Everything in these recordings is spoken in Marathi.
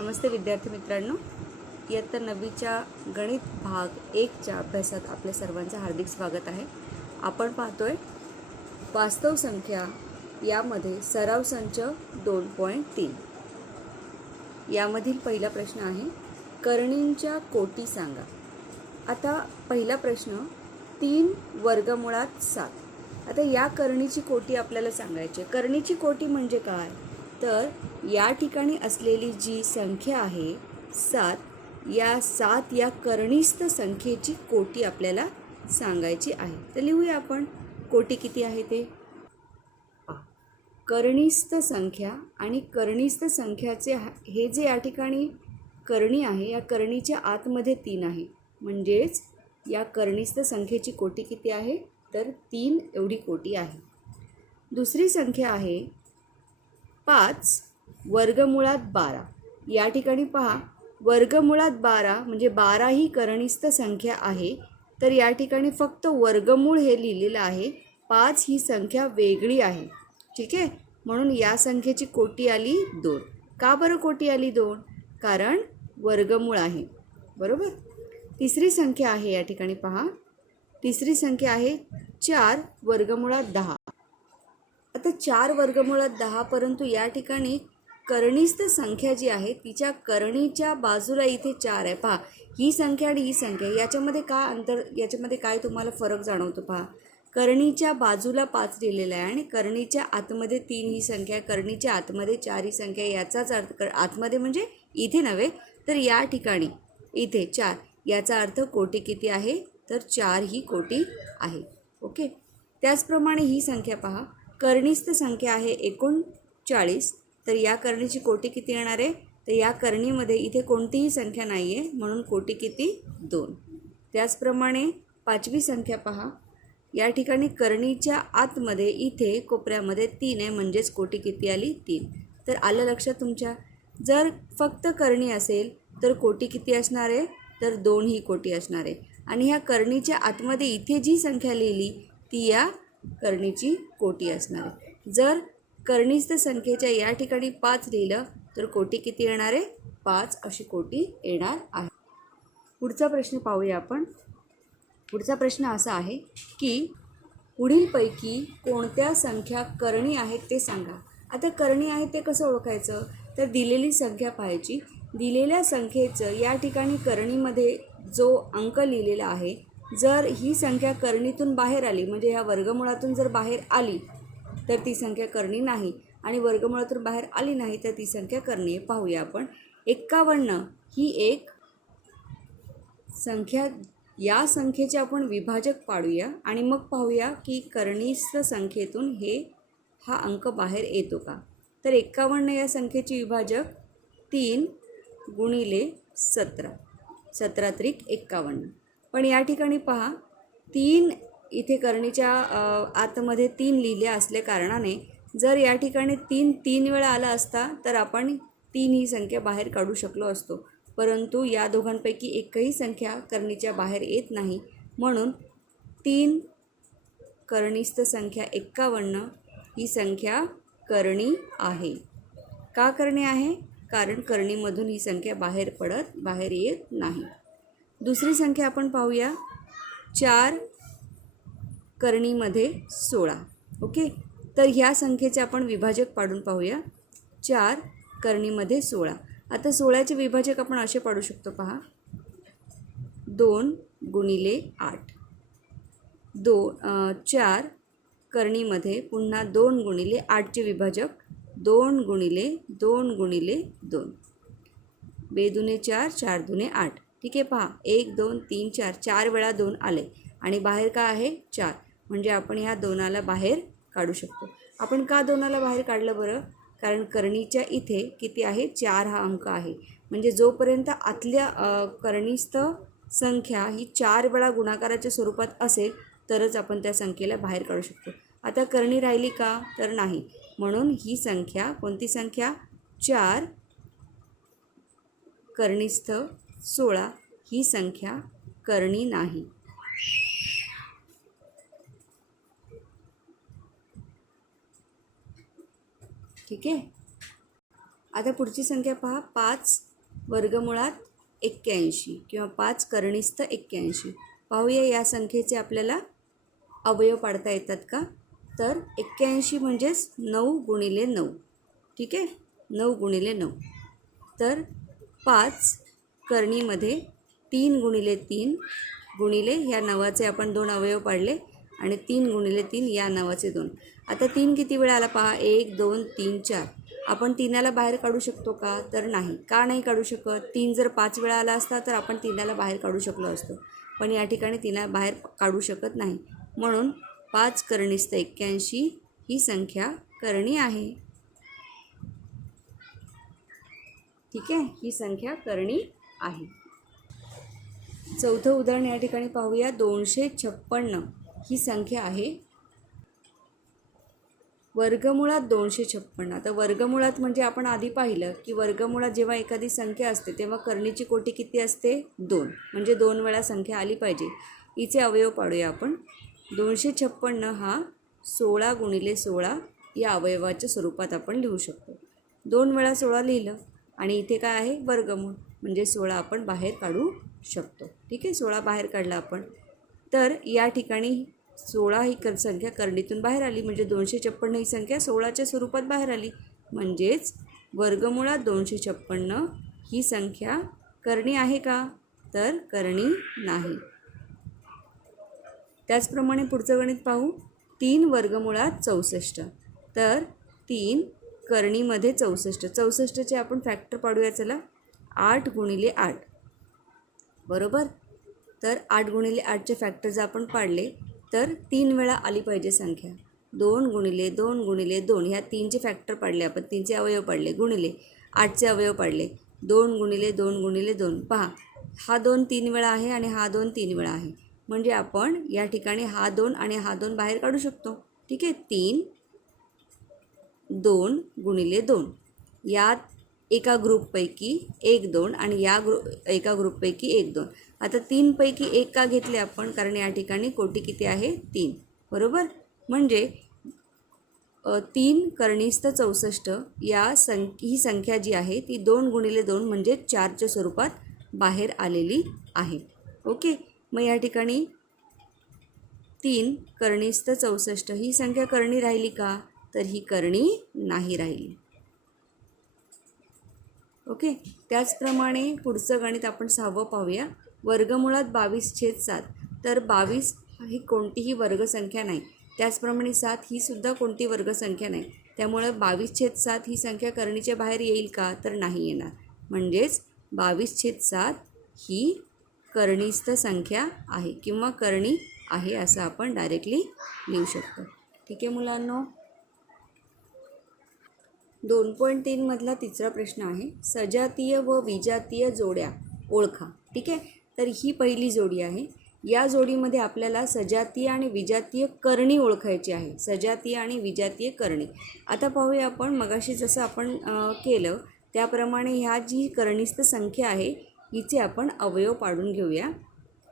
नमस्ते विद्यार्थी मित्रांनो, इयत्ता 9वीच्या गणित भाग 1च्या अभ्यासात आपल्या सर्वांचं हार्दिक स्वागत आहे. आपण पाहतोय वास्तव संख्या यामध्ये सराव संच 2.3. यामधील पहिला प्रश्न आहे करणींच्या कोटी सांगा. आता पहिला प्रश्न 3 वर्गमुळात 7. आता या करणीची कोटी आपल्याला सांगायची. करणीची कोटी म्हणजे काय, तर या ठिकाणी असलेली जी संख्या आहे 7, या 7 या करणीस्थ संख्येची कोटी आपल्याला सांगायची आहे. तर लिहूया आपण कोटी किती आहे ते. करणीस्थ संख्या आणि करणीस्थ संख्याचे हे जे या ठिकाणी करणी आहे, या करणीच्या आतमध्ये 3 आहे. म्हणजेच या करणीस्थ संख्येची कोटी किती आहे, तर 3 एवढी कोटी आहे. दुसरी संख्या आहे 5 वर्गमुळात 12. या ठिकाणी पहा, वर्गमुळात 12 म्हणजे 12 ही करणीस्थ संख्या आहे. तर या ठिकाणी फक्त वर्गमूळ हे लिहिलेलं आहे, 5 ही संख्या वेगळी आहे. ठीक आहे, म्हणून या संख्येची कोटी आली 2. का बरं कोटी आली 2? कारण वर्गमूळ आहे. बरोबर. तिसरी संख्या आहे या ठिकाणी पहा, तिसरी संख्या आहे 4 वर्गमुळात 10. आता 4 वर्गमुळात 10, परंतु या ठिकाणी करणीस्थ संख्या जी आहे तिच्या करणीच्या बाजूला इथे 4 आहे. पहा, ही संख्या आणि ही संख्या याच्यामध्ये काय अंतर, याच्यामध्ये काय तुम्हाला फरक जाणवतो पहा. करणीच्या बाजूला 5 लिहिलेला आहे आणि करणीच्या आतमध्ये 3 ही संख्या, करणीच्या आतमध्ये 4 ही संख्या. याचाच अर्थ आतमध्ये म्हणजे इथे नव्हे, तर या ठिकाणी इथे 4, याचा अर्थ कोटी किती आहे, तर 4 ही कोटी आहे. ओके. त्याचप्रमाणे ही संख्या पहा, करणीस्थ संख्या आहे 39. तर या करणीची कोटी किती येणार आहे, तर या करणीमध्ये इथे कोणतीही संख्या नाही आहे, म्हणून कोटी किती 2. त्याचप्रमाणे 5वी संख्या पहा, या ठिकाणी करणीच्या आतमध्ये इथे कोपऱ्यामध्ये 3 आहे, म्हणजेच कोटी किती आली 3. तर आलं लक्षात तुमच्या. जर फक्त करणी असेल तर कोटी किती असणार आहे, तर 2 ही कोटी असणार आहे. आणि ह्या करणीच्या आतमध्ये इथे जी संख्या लिहिली ती या करणीची कोटी असणार आहे. जर करणीस्थ संख्येच्या या ठिकाणी 5 लिहिलं तर कोटी किती येणार आहे, 5 अशी कोटी येणार आहे. पुढचा प्रश्न पाहूया आपण. पुढचा प्रश्न असा आहे की पुढीलपैकी कोणत्या संख्या करणी आहेत ते सांगा. आता करणी आहे ते कसं ओळखायचं, तर दिलेली संख्या पाहायची. दिलेल्या संख्येचं या ठिकाणी करणीमध्ये जो अंक लिहिलेला आहे, जर ही संख्या करणीतून बाहेर आली म्हणजे ह्या वर्गमुळातून जर बाहेर आली तर ती संख्या करणी नाही, आणि वर्गमुळातून बाहेर आली नाही तर ती संख्या करणी आहे. पाहूया आपण. 51 ही एक संख्या, या संख्येचे आपण विभाजक पाडूया आणि मग पाहूया की करणीस्थ संख्येतून हा अंक बाहेर येतो का. तर 51 या संख्येचे विभाजक 3 गुणिले 17, 17 त्रिक 51. पण या ठिकाणी पहा, 3 इथे करणीच्या आतमध्ये 3 लिहिले असल्या कारणाने जर या ठिकाणी 3 वेळा आला असता तर आपण 3 ही संख्या बाहेर काढू शकलो असतो. परंतु या दोघांपैकी एकही संख्या करणीच्या बाहेर येत नाही, म्हणून 3 करणीस्थ संख्या 51 ही संख्या करणी आहे. का करणी आहे, कारण करणीमधून ही संख्या बाहेर येत नाही. दुसरी संख्या आपण पाहूया, 4 करणीमध्ये 16. ओके. तर ह्या संख्येचे आपण विभाजक पाडून पाहूया. 4 करणीमध्ये 16. आता 16चे विभाजक आपण असे पाडू शकतो पहा, 2 गुणिले 8. 4 करणीमध्ये पुन्हा 2 गुणिले 8चे विभाजक 2 गुणिले 2 गुणिले 2. 2 दुने 4, 4 दुने 8. ठीक आहे. पहा, 1 2 3 4, 4 वेळा 2 आले आणि बाहेर का आहे 4, म्हणजे आपण ह्या 2ला बाहेर काढू शकतो. आपण का 2ला बाहेर काढलं बरं, कारण करणीच्या इथे किती आहे, 4 हा अंक आहे. म्हणजे जोपर्यंत आतल्या करणीस्थ संख्या ही 4 वेळा गुणाकाराच्या स्वरूपात असेल तरच आपण त्या संख्येला बाहेर काढू शकतो. आता करणी राहिली का, तर नाही. म्हणून ही संख्या, कोणती संख्या, 4 करणीस्थ 16 ही संख्या करणी नाही. ठीक आहे. आता पुढची संख्या पहा, 5 वर्गमुळात 81 किंवा 5 करणीस्थ 81. पाहूया या संख्येचे आपल्याला अवयव पाडता येतात का. तर 81 म्हणजेच 9 गुणिले 9. ठीक आहे, 9 गुणिले 9. तर 5 करणीमध्ये 3 गुणिले 3 गुणिले ह्या 9चे आपण 2 अवयव पाडले आणि 3 गुणिले 3 या 9चे 2. आता 3 किती वेळा आला पहा. 1 2 3 4. आपण 3ला बाहेर काढू शकतो का. तर नाही. का नाही काढू शकत. 3 जर 5 वेळा आला असता तर आपण 3ला बाहेर काढू शकलो असतो, पण या ठिकाणी 3ला बाहेर काढू शकत नाही. म्हणून 5 करणीस्थ 81 ही संख्या करणी आहे. ठीक आहे, ही संख्या करणी आहे. चौथं उदाहरण या ठिकाणी पाहूया. 256 ही संख्या आहे. वर्गमुळात 256. आता वर्गमुळात म्हणजे आपण आधी पाहिलं की वर्गमुळात जेव्हा एखादी संख्या असते तेव्हा करणीची कोटी किती असते. 2. म्हणजे 2 वेळा संख्या आली पाहिजे. हिचे अवयव पाडूया आपण. 256 हा 16 गुणिले 16 या अवयवाच्या स्वरूपात आपण लिहू शकतो. 2 वेळा 16 लिहिलं आणि इथे काय आहे वर्गमूळ, म्हणजे 16 आपण बाहेर काढू शकतो. ठीक आहे, 16 बाहेर काढला आपण. तर या ठिकाणी 16 ही संख्या करणीतून बाहेर आली, म्हणजे 256 ही संख्या 16च्या स्वरूपात बाहेर आली. म्हणजेच वर्गमुळात 256 ही संख्या करणी आहे का. तर करणी नाही. त्याचप्रमाणे पुढचं गणित पाहू. 3 वर्गमुळात 64. तर 3 करणीमध्ये 64. 64चे आपण फॅक्टर पाडूया. चला. 8 गुणिले 8. बरोबर. तर 8 गुणिले 8चे फॅक्टर जर आपण पाडले तर 3 वेळा आली पाहिजे संख्या. 2 गुणिले 2 गुणिले 2 ह्या 3चे फॅक्टर पाडले आपण. 3चे अवयव पाडले गुणिले 8चे अवयव पाडले. 2 गुणिले 2 गुणिले 2. पहा, हा 2 3 वेळा आहे आणि हा 2 3 वेळा आहे. म्हणजे आपण या ठिकाणी हा 2 आणि हा 2 बाहेर काढू शकतो. ठीक आहे. 3 2 गुणिले 2. यात एका ग्रुपपैकी 1 2 आणि या एका ग्रुपपैकी 1 2. आता 3 पैकी 1 का घेतले आपण, कारण या ठिकाणी कोटी किती आहे 3. बरोबर. म्हणजे 3 करणीस्थ 64 ही संख्या जी आहे ती 2 गुणिले 2 म्हणजे 4च्या स्वरूपात बाहेर आलेली आहे. ओके. मग या ठिकाणी 3 करणीस्थ 64 ही संख्या करणी राहिली का. तर ही करणी नाही राहिली. ओके. त्याचप्रमाणे पुढचं गणित आपण 6वं पाहूया. वर्गमुळात 22/7. तर 22 ही कोणतीही वर्गसंख्या नाही. त्याचप्रमाणे 7 ही सुद्धा कोणती वर्गसंख्या नाही. त्यामुळे 22/7 ही संख्या करणीच्या बाहेर येईल का. तर नाही येणार. म्हणजेच 22/7 ही करणीस्थ संख्या आहे किंवा करणी आहे असं आपण डायरेक्टली लिहू शकतो. ठीक आहे मुलांनो. 2.3 मधला तिसरा प्रश्न आहे. सजातीय व विजातीय जोड्या ओळखा. ठीक आहे. तर ही पहिली जोडी आहे. या जोडीमध्ये आपल्याला सजातीय आणि विजातीय करणी ओळखायची आहे. सजातीय आणि विजातीय करणी. आता पाहूया आपण मगाशी जसं आपण केलं त्याप्रमाणे ह्या जी करणीस्थ संख्या आहे हिचे आपण अवयव पाडून घेऊया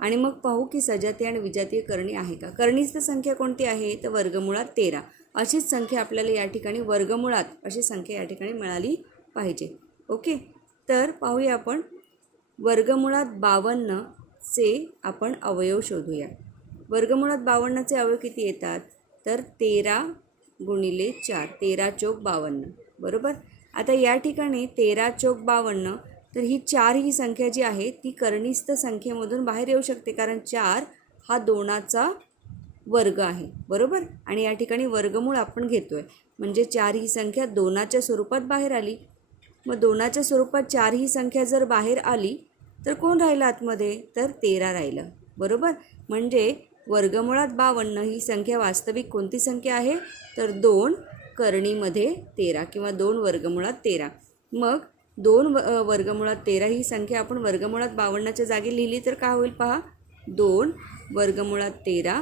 आणि मग पाहू की सजातीय आणि विजातीय करणी आहे का. करणीस्थ संख्या कोणती आहे. तर वर्गमुळात 13. अशीच संख्या आपल्याला या ठिकाणी वर्गमुळात अशी संख्या या ठिकाणी मिळाली पाहिजे. ओके. तर पाहूया आपण वर्गमुळात 52चे आपण अवयव शोधूया. वर्गमुळात 52चे अवयव किती येतात. तर 13 गुणिले 4. 13 चौक 52. बरोबर. आता या ठिकाणी 13 चौक 52. तर ही 4 ही संख्या जी आहे ती करणीस्थ संख्येमधून बाहेर येऊ शकते, कारण 4 हा 2चा वर्ग आहे. बरोबर. आणि या ठिकाणी वर्गमूळ आपण घेतो आहे म्हणजे 4 ही संख्या 2च्या स्वरूपात बाहेर आली. मग 2च्या स्वरूपात 4 ही संख्या जर बाहेर आली तर कोण राहिलं आतमध्ये. तर 13 राहिलं. बरोबर. म्हणजे वर्गमुळात 52 ही संख्या वास्तविक कोणती संख्या आहे. तर 2 करणीमध्ये 13 किंवा 2 वर्गमुळात 13. मग 2 वर्गमुळात 13 ही संख्या आपण वर्गमुळात 52च्या जागी लिहिली तर काय होईल पहा. 2 वर्गमुळात 13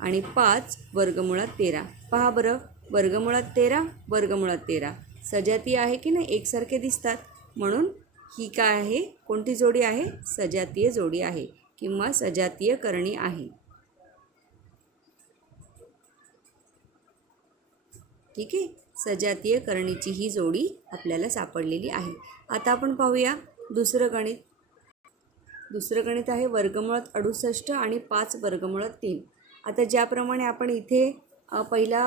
आणि 5 वर्गमुळात 13. पहा बरं. वर्गमुळात 13 वर्गमुळात 13 सजातीय आहे की नाही, एकसारखे दिसतात. म्हणून ही काय आहे, कोणती जोडी आहे. सजातीय जोडी आहे किंवा सजातीय करणी आहे. ठीक आहे. सजातीय करणीची ही जोडी आपल्याला सापडलेली आहे. आता आपण पाहूया दुसरं गणित आहे वर्गमुळात 68 आणि 5 वर्गमुळात 3. आता ज्याप्रमाणे आपण इथे पहिल्या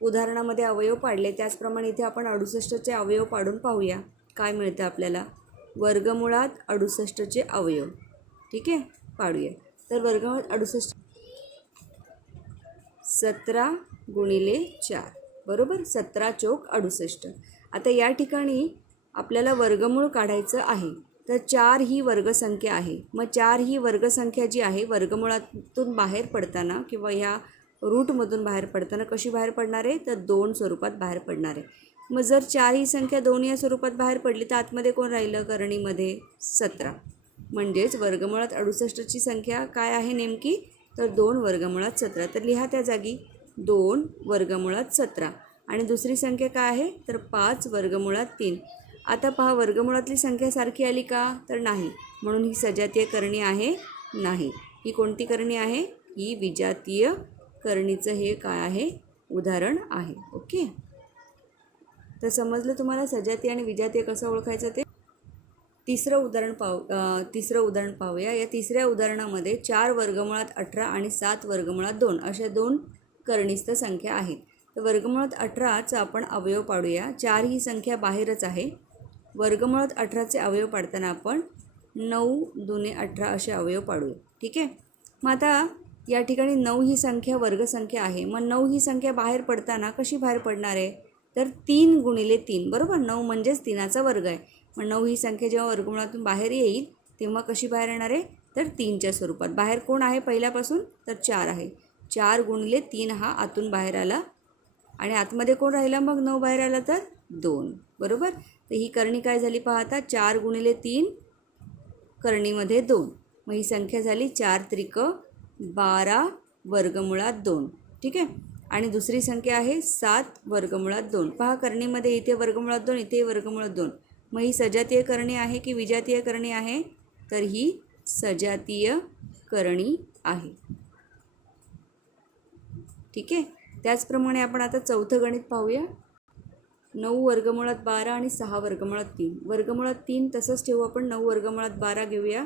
उदाहरणामध्ये अवयव पाडले त्याचप्रमाणे इथे आपण 68चे अवयव पाडून पाहूया काय मिळतं आपल्याला. वर्गमुळात 68चे अवयव. ठीक आहे, पाडूया. तर वर्गमुळात 68 17 गुणिले 4 बरोबर. 17 चोक 68. आता या ठिकाणी आपल्याला वर्गमूळ काढायचं आहे. तर 4 ही वर्गसंख्या आहे. मग 4 ही वर्गसंख्या जी आहे वर्गमुळातून बाहेर पडताना किंवा ह्या रूटमधून बाहेर पडताना कशी बाहेर पडणार आहे तर 2 स्वरूपात बाहेर पडणार आहे. मग जर 4 ही संख्या 2 या स्वरूपात बाहेर पडली तर आतमध्ये कोण राहिलं करणीमध्ये 17. म्हणजेच वर्गमुळात 68ची संख्या काय आहे नेमकी तर 2 वर्गमुळात 17. तर लिहा त्या जागी 2 वर्गमुळात 17. आणि दुसरी संख्या काय आहे तर 5 वर्गमुळात 3. आता पहा वर्गमुळातली संख्या सारखी आली का तर नाही. म्हणून ही सजातीय करणी आहे नाही. ही कोणती करणी आहे ही विजातीय करणीचं हे काय आहे उदाहरण आहे. ओके, तर समजलं तुम्हाला सजातीय आणि विजातीय कसं ओळखायचं ते. तिसरं उदाहरण पाहूया. या तिसऱ्या उदाहरणामध्ये 4 वर्गमुळात 18 आणि 7 वर्गमुळात 2 अशा 2 करणीस्थ संख्या आहेत. तर वर्गमुळात 18चा आपण अवयव पाडूया. 4 ही संख्या बाहेरच आहे. वर्गमुळात 18चे अवयव पाडताना आपण 9 दुने 18 असे अवयव पाडूया. ठीक आहे. मग आता या ठिकाणी 9 ही संख्या वर्गसंख्या आहे. मग 9 ही संख्या बाहेर पडताना कशी बाहेर पडणार आहे तर 3 गुणिले 3 बरोबर. 9 म्हणजेच 3चा वर्ग आहे. मग 9 ही संख्या जेव्हा वर्गमुळातून बाहेर येईल तेव्हा कशी बाहेर येणार आहे तर 3च्या स्वरूपात. बाहेर कोण आहे पहिल्यापासून तर 4 आहे. 4 गुणिले 3 हा आतून बाहेर आला आणि आतमध्ये कोण राहिला मग 9 बाहेर आला तर 2 बरोबर. तर ही करणी काय झाली पाहता 4 गुणिले 3 करणीमध्ये 2. मग ही संख्या झाली 4 त्रिक 12 वर्गमुळात 2. ठीक आहे. आणि दुसरी संख्या आहे 7 वर्गमुळात 2. पहा करणीमध्ये इथे वर्गमुळात 2 इथे वर्गमुळात 2. मग ही सजातीय करणी आहे की विजातीय करणी आहे तर ही सजातीय करणी आहे. ठीक आहे. त्याचप्रमाणे आपण आता चौथं गणित पाहूया. 9 वर्गमुळात 12 आणि 6 वर्गमुळात 3. वर्गमुळात 3 तसंच ठेवू आपण. 9 वर्गमुळात 12 घेऊया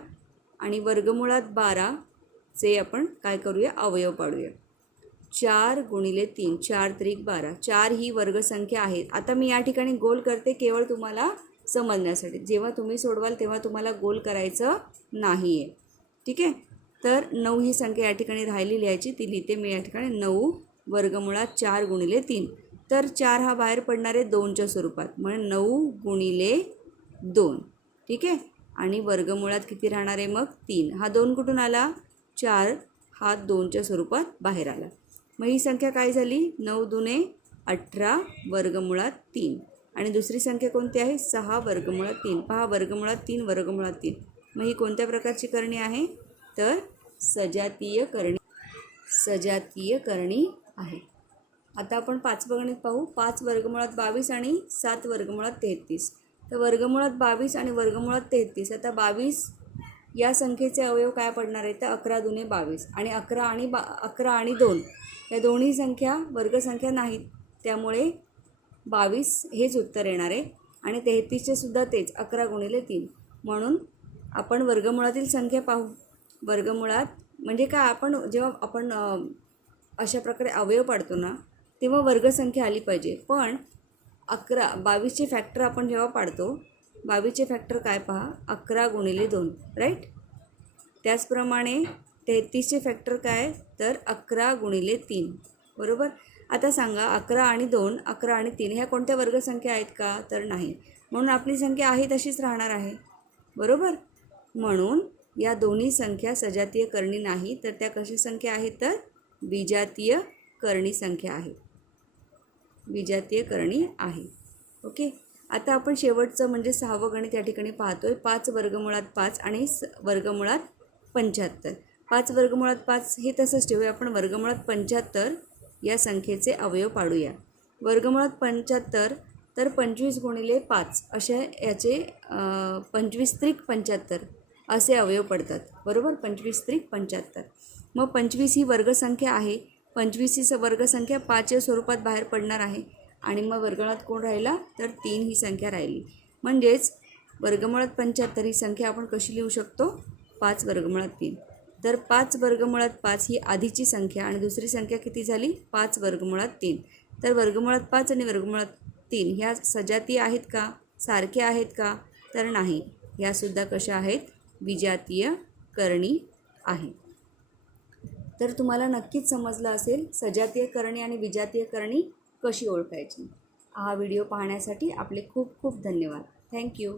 आणि वर्गमुळात 12चे आपण काय करूया अवयव पाडूया. 4 गुणिले 3 4 त्रिक 12. 4 ही वर्गसंख्या आहे. आता मी या ठिकाणी गोल करते केवळ तुम्हाला समजण्यासाठी. जेव्हा तुम्ही सोडवाल तेव्हा तुम्हाला गोल करायचं नाही आहे. ठीक आहे. तर 9 ही संख्या या ठिकाणी राहिली लिहायची ती लिहिते मी या ठिकाणी. 9 वर्गमुळात 4 गुणिले 3. तर 4 हा बाहेर पडणार आहे 2च्या स्वरूपात. म्हणजे 9 गुणिले 2. ठीक आहे. आणि वर्गमुळात किती राहणार आहे मग 3. हा 2 कुठून आला 4 हा 2च्या स्वरूपात बाहेर आला. मग ही संख्या काय झाली 9 दुने 18 वर्गमुळात 3. आणि दुसरी संख्या कोणती आहे 6 वर्गमुळात 3. पहा वर्गमुळात 3 वर्गमुळात 3. मग ही कोणत्या प्रकारची करणी आहे तर सजातीय करणी आहे. आता आपण 5वं गणित पाहू. 5 वर्गमुळात 22 आणि 7 वर्गमुळात 33. तर वर्गमुळात 22 आणि वर्गमुळात 33. आता 22 या संख्येचे अवयव काय पडणार आहे तर 11 दुने 22. आणि 11 आणि 2 या दोन्ही संख्या वर्गसंख्या नाहीत. त्यामुळे 22 हेच उत्तर येणार आहे. आणि 33चे सुद्धा तेच 11 गुणिले 3. म्हणून आपण वर्गमुळातील संख्या पाहू. वर्गमुळात म्हणजे काय आपण जेव्हा आपण अशा प्रकारे अवयव पाडतो ना तेव्हा वर्गसंख्या आली पाहिजे. पण 22चे फॅक्टर आपण जेव्हा पाडतो 22चे फॅक्टर काय पहा 11 गुणिले 2 राईट. त्याचप्रमाणे 33चे फॅक्टर काय तर 11 गुणिले 3 बरोबर. आता सांगा 11 आणि 2 11 आणि 3 ह्या कोणत्या वर्गसंख्या आहेत का तर नाही. म्हणून आपली संख्या आहे तशीच राहणार आहे बरोबर. म्हणून या दोन्ही संख्या सजातीय करणी नाही तर त्या कशी संख्या आहेत तर विजातीय करणी संख्या आहे. विजातीय करणी आहे. ओके. आता आपण शेवटचं म्हणजे 6वं गणित या ठिकाणी पाहतोय. 5 वर्गमुळात 5 आणि वर्गमुळात 75. 5 वर्गमुळात 5 हे तसंच ठेवूया आपण. वर्गमुळात 75 या संख्येचे अवयव पाडूया. वर्गमुळात 75 तर 25 गुणिले 5 अशा याचे 25 त्रिक 75 असे अवयव पडतात बरोबर. 25 त्रिक 75. मग 25 ही वर्गसंख्या आहे. 25 ही वर्गसंख्या 5च्या स्वरूपात बाहेर पडणार आहे. आणि मग वर्गमुळात कोण राहिला तर 3 ही संख्या राहिली. म्हणजेच वर्गमुळात 75 ही संख्या आपण कशी लिहू शकतो? 5 वर्गमुळात 3. तर 5 वर्गमुळात 5 ही आधीची संख्या आणि दुसरी संख्या किती झाली? 5 वर्गमुळात 3. तर वर्गमुळात 5 आणि वर्गमुळात 3 ह्या सजातीय आहेत का? सारख्या आहेत का? तर नाही. ह्यासुद्धा कशा आहेत? विजातीय करणी आहेत. तर तुम्हाला नक्कीच समजलं असेल सजातीय करणी आणि विजातीय करणी कशी ओळखायची. हा व्हिडिओ पाहण्यासाठी आपले खूप खूप धन्यवाद. थँक्यू.